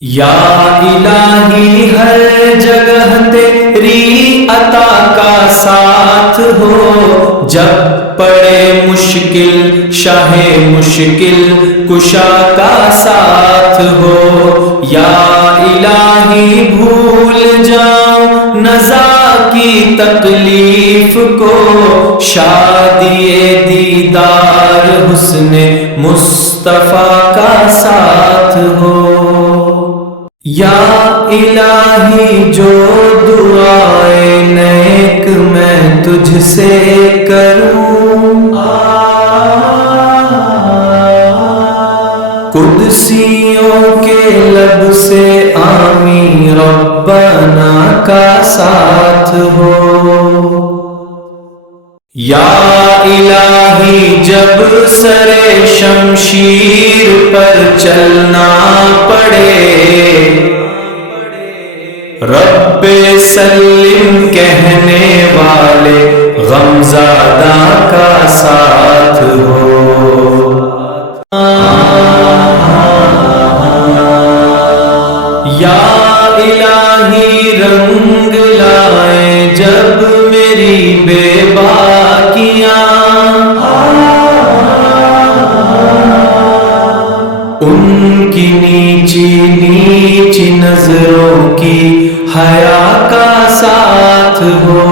یا الہی ہر جگہ تیری عطا کا ساتھ ہو، جب پڑے مشکل شاہ مشکل کشا کا ساتھ ہو۔ یا الہی بھول جاؤں نزا کی تکلیف کو، شادی دیدار حسن مصطفیٰ کا ساتھ ہو۔ یا الہی جو دعائیں نیک میں تجھ سے کروں، قدسیوں کے لب سے آمین ربنا کا ساتھ ہو۔ یا الہی جب سر شمشیر پر چلنا پڑے، رب سلم کہنے والے غمزادہ کا ساتھ ہو۔ یا الہی رنگ لائے جب میری بے باکیاں، ان کی نیچی نیچی نظروں کی حیا کا ساتھ ہو۔